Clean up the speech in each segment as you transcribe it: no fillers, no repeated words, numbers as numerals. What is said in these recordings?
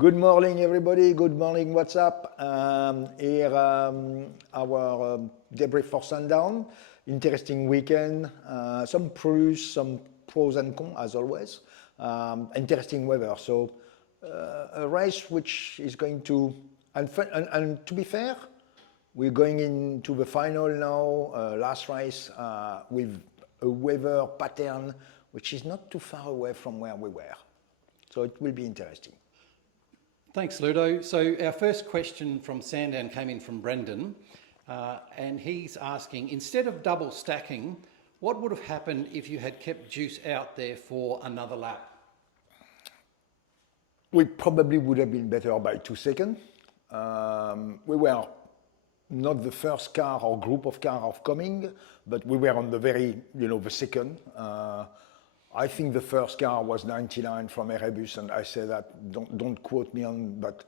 Good morning, everybody. Good morning, what's up? Here, our debrief for Sundown. Interesting weekend. Some pros and cons, as always. Interesting weather. So, a race which is going to, and to be fair, we're going into the final now, last race, with a weather pattern which is not too far away from where we were. So it will be interesting. Thanks, Ludo. So our first question from Sandown came in from Brendan, and he's asking, instead of double stacking, what would have happened if you had kept Juice out there for another lap? We probably would have been better by 2 seconds. We were not the first car or group of cars coming, but we were on the very, the second. I think the first car was 99 from Erebus, and I say that, don't quote me on, but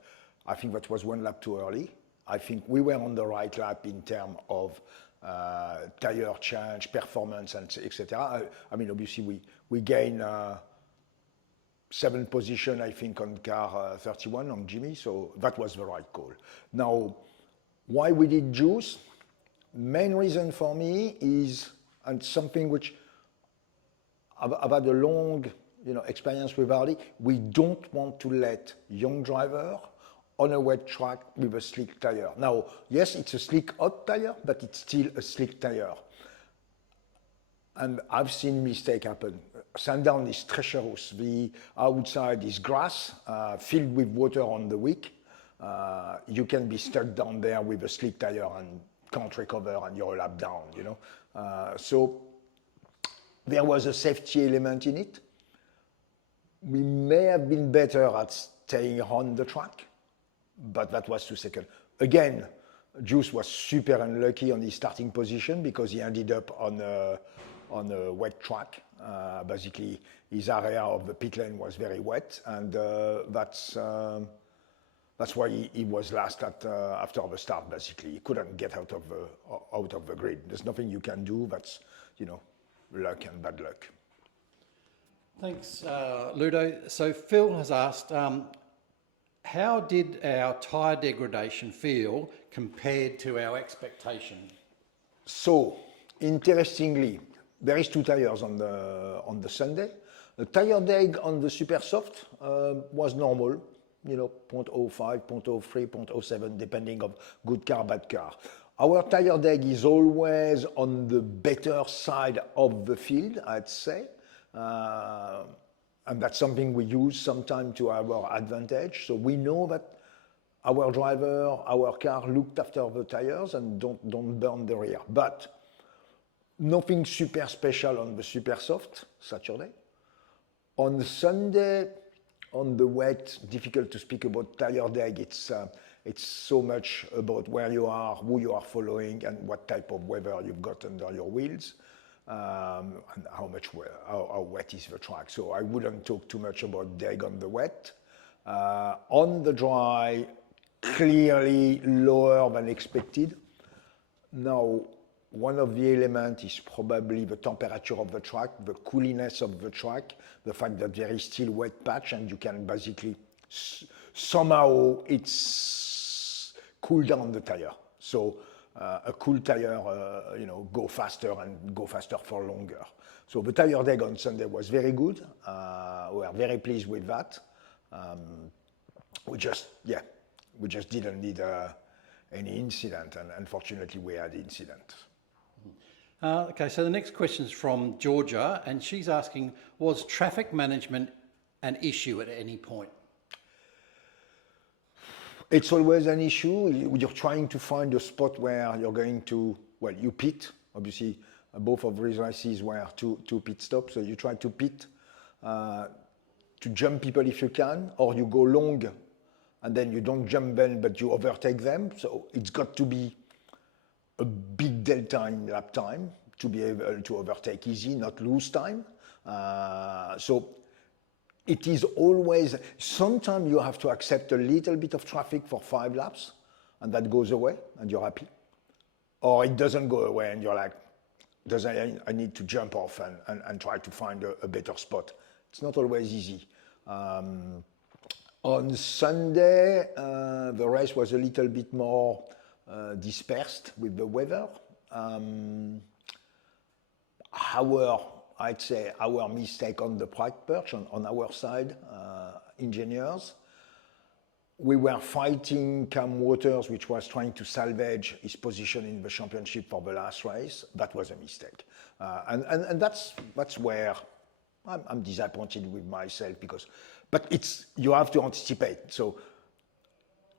I think that was 1 lap too early. I think we were on the right lap in terms of tire change, performance, and etc. I mean, obviously, we gained 7th position, I think, on car 31 on Jimmy, so that was the right call. Now, why we did Juice? Main reason for me is, and something which I've had a long experience with Harley, we don't want to let young driver on a wet track with a slick tire. Now, yes, it's a slick hot tire, but it's still a slick tire. And I've seen mistake happen. Sundown is treacherous. The outside is grass, filled with water on the wick. You can be stuck down there with a slick tire and can't recover, and you're a lap down, So there was a safety element in it. We may have been better at staying on the track, but that was 2 seconds. Again, Juice was super unlucky on his starting position because he ended up on a wet track. Basically, his area of the pit lane was very wet, and that's why he was last after the start. Basically, he couldn't get out of the grid. There's nothing you can do. That's luck and bad luck. Thanks, Ludo. So Phil has asked, how did our tyre degradation feel compared to our expectation? So, interestingly, there is 2 tires on the Sunday. The tire deg on the super soft was normal, 0.05, 0.03, 0.07, depending on good car, bad car. Our tire deg is always on the better side of the field, I'd say. And that's something we use sometimes to our advantage. So we know that our driver, our car looked after the tires and don't burn the rear. But nothing super special on the super soft Saturday. On Sunday, on the wet, difficult to speak about tire deg. It's so much about where you are, who you are following, and what type of weather you've got under your wheels, and how wet is the track. So I wouldn't talk too much about deg on the wet. On the dry, clearly lower than expected. Now, one of the elements is probably the temperature of the track, the cooliness of the track, the fact that there is still wet patch, and you can basically somehow it's cool down the tire. So a cool tire, go faster and go faster for longer. So the tire deg on Sunday was very good. We are very pleased with that. We just didn't need any incident, and unfortunately we had incident. Okay, so the next question is from Georgia, and she's asking, was traffic management an issue at any point? It's always an issue. You're trying to find a spot where you're going to, you pit. Obviously, both of these races were two pit stops. So you try to pit to jump people if you can, or you go long and then you don't jump them, but you overtake them. So it's got to be a big delta in lap time to be able to overtake easy, not lose time. So it is always, sometimes you have to accept a little bit of traffic for 5 laps and that goes away and you're happy. Or it doesn't go away and you're like, I need to jump off and try to find a better spot. It's not always easy. On Sunday, the race was a little bit more dispersed with the weather. I'd say our mistake on the pride perch, on our side, engineers. We were fighting Cam Waters, which was trying to salvage his position in the championship for the last race. That was a mistake. And that's where I'm disappointed with myself but you have to anticipate. So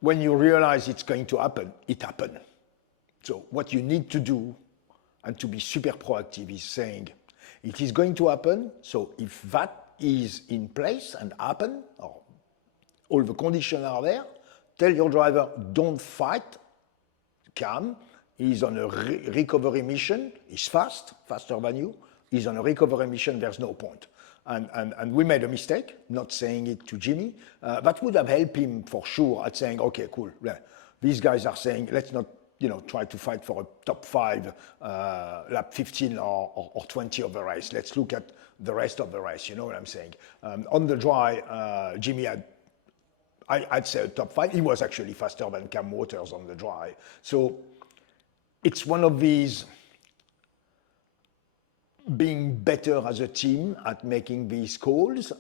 when you realize it's going to happen, it happened. So what you need to do and to be super proactive is saying, it is going to happen. So if that is in place and happen, or all the conditions are there, tell your driver, don't fight Cam. He's on a recovery mission. He's faster than you. He's on a recovery mission. There's no point. And we made a mistake, not saying it to Jimmy. That would have helped him for sure at saying, okay, cool. These guys are saying, let's not try to fight for a top 5, lap 15 or 20 of the race. Let's look at the rest of the race. You know what I'm saying? On the dry, Jimmy had, I'd say, a top 5. He was actually faster than Cam Waters on the dry. So it's one of these being better as a team at making these calls,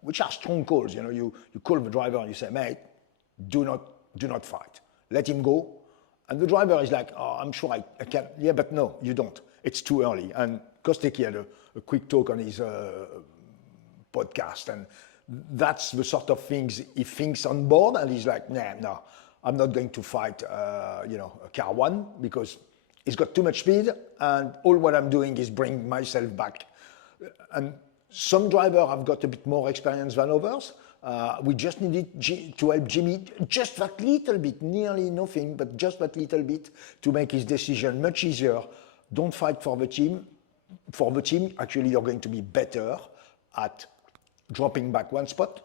which are strong calls. You call the driver and you say, mate, do not fight. Let him go. And the driver is like, oh, I'm sure I can. Yeah, but no, you don't. It's too early. And Kostecki had a quick talk on his podcast. And that's the sort of things he thinks on board. And he's like, no, I'm not going to fight, a car 1 because he's got too much speed, and all what I'm doing is bring myself back. And some drivers have got a bit more experience than others. We just needed to help Jimmy just that little bit, nearly nothing, but just that little bit to make his decision much easier. Don't fight for the team. For the team, actually, you're going to be better at dropping back one spot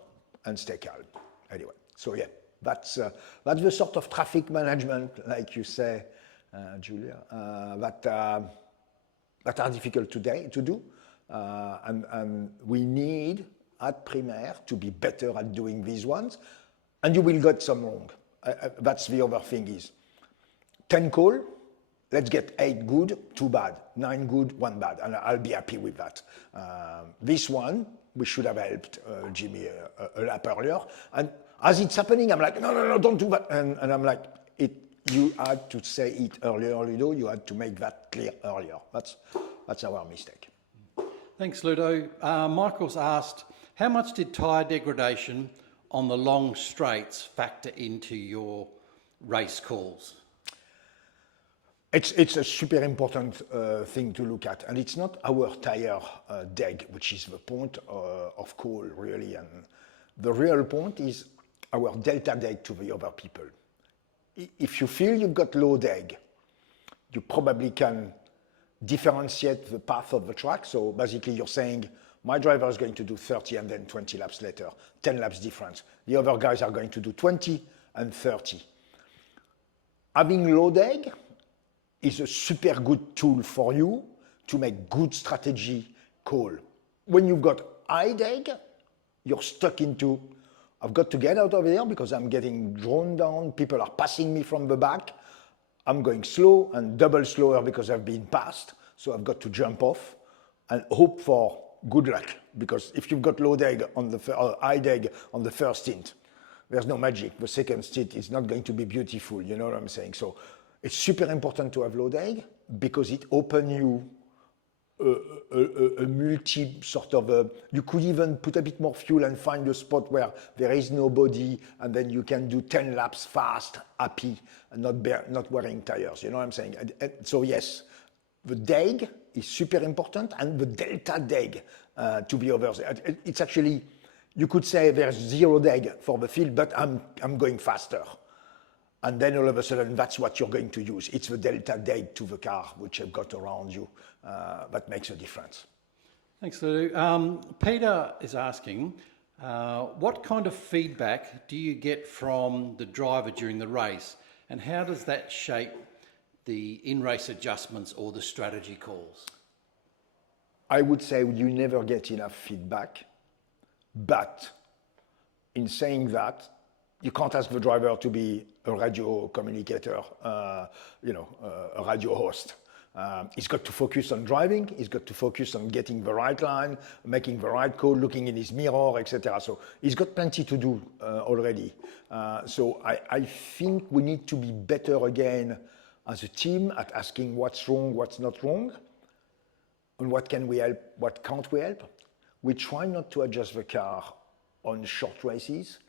and stay calm. Anyway, so yeah, that's the sort of traffic management, like you say, Julia, that are difficult today to do, and we need at Primaire to be better at doing these ones, and you will get some wrong. That's the other thing is 10 call, let's get 8 good, 2 bad, 9 good, 1 bad, and I'll be happy with that. This one, we should have helped Jimmy a lap earlier, and as it's happening, I'm like, no, don't do that, and I'm like, you had to say it earlier, Ludo. You had to make that clear earlier. That's our mistake. Thanks, Ludo. Michael's asked, how much did tyre degradation on the long straights factor into your race calls? It's a super important thing to look at, and it's not our tyre deg, which is the point of call, really. And the real point is our delta deg to the other people. If you feel you've got low deg, you probably can differentiate the path of the track. So basically you're saying, my driver is going to do 30 and then 20 laps later, 10 laps difference. The other guys are going to do 20 and 30. Having low deg is a super good tool for you to make good strategy call. When you've got high deg, you're stuck into, I've got to get out of here because I'm getting drawn down. People are passing me from the back. I'm going slow and double slower because I've been passed. So I've got to jump off and hope for good luck. Because if you've got low deg on the high deg on the first stint, there's no magic. The second stint is not going to be beautiful. You know what I'm saying? So it's super important to have low deg because it opens you a multi sort of you could even put a bit more fuel and find a spot where there is nobody, and then you can do 10 laps fast, happy, and not wearing tires. You know what I'm saying? So yes, the deg is super important, and the delta deg to the others. It's actually, you could say there's 0 deg for the field, but I'm going faster. And then all of a sudden, that's what you're going to use. It's the delta deg to the car, which you've got around you, that makes a difference. Thanks, Lou. Peter is asking, what kind of feedback do you get from the driver during the race, and how does that shape the in-race adjustments or the strategy calls? I would say you never get enough feedback, but in saying that, you can't ask the driver to be a radio communicator, a radio host. He's got to focus on driving, he's got to focus on getting the right line, making the right call, looking in his mirror, etc. So he's got plenty to do already. So I think we need to be better again as a team at asking what's wrong, what's not wrong, and what can we help, what can't we help. We try not to adjust the car on short races,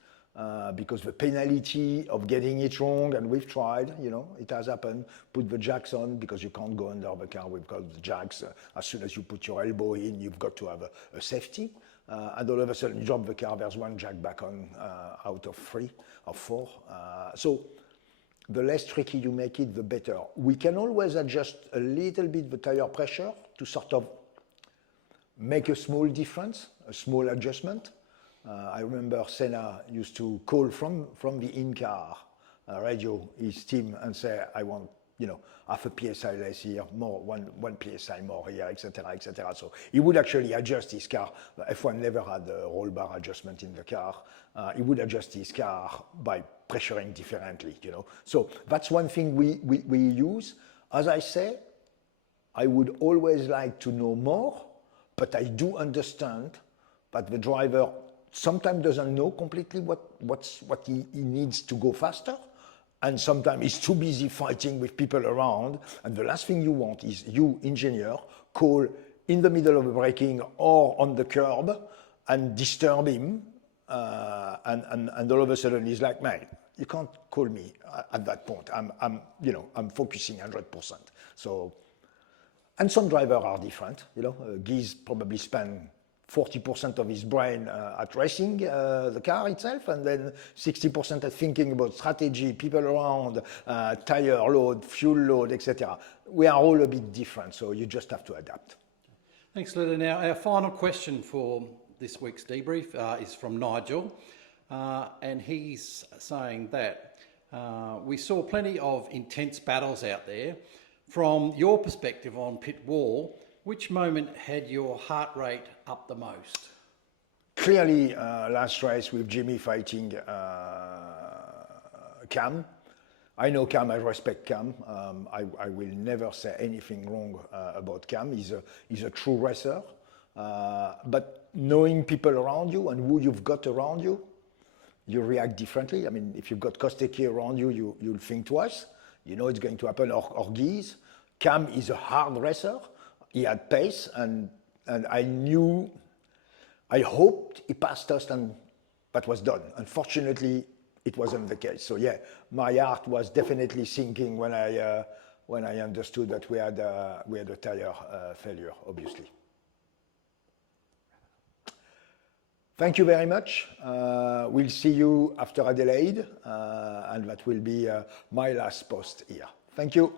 because the penalty of getting it wrong, and we've tried, it has happened, put the jacks on because you can't go under the car. We've got the jacks. As soon as you put your elbow in, you've got to have a safety. And all of a sudden you drop the car, there's one jack back on out of 3 or 4. So the less tricky you make it, the better. We can always adjust a little bit the tire pressure to sort of make a small difference, a small adjustment. I remember Senna used to call from the in-car radio his team and say, I want, half a PSI less here, more, one PSI more here, etc., etc. So he would actually adjust his car. F1 never had a roll bar adjustment in the car. He would adjust his car by pressuring differently, So that's one thing we use. As I say, I would always like to know more, but I do understand that the driver sometimes doesn't know completely what he needs to go faster, and sometimes he's too busy fighting with people around, and the last thing you want is you, engineer, call in the middle of braking or on the curb and disturb him, and all of a sudden he's like, man, you can't call me at that point. I'm focusing 100%. So, and some drivers are different, Guy probably spend 40% of his brain at racing the car itself, and then 60% at thinking about strategy, people around, tire load, fuel load, etc. We are all a bit different, so you just have to adapt. Thanks, Ludo. Now, our final question for this week's debrief is from Nigel, and he's saying that we saw plenty of intense battles out there. From your perspective on pit wall, which moment had your heart rate up the most? Clearly, last race with Jimmy fighting Cam. I know Cam, I respect Cam. I will never say anything wrong about Cam. He's a true racer. But knowing people around you and who you've got around you, you react differently. I mean, if you've got Kostecki around you, you'll think twice. You know it's going to happen, or Guise. Cam is a hard racer. He had pace, and I hoped he passed us, and that was done. Unfortunately, it wasn't the case. So yeah, my heart was definitely sinking when I understood that we had a tire failure, obviously. Thank you very much. We'll see you after Adelaide, and that will be my last post here. Thank you.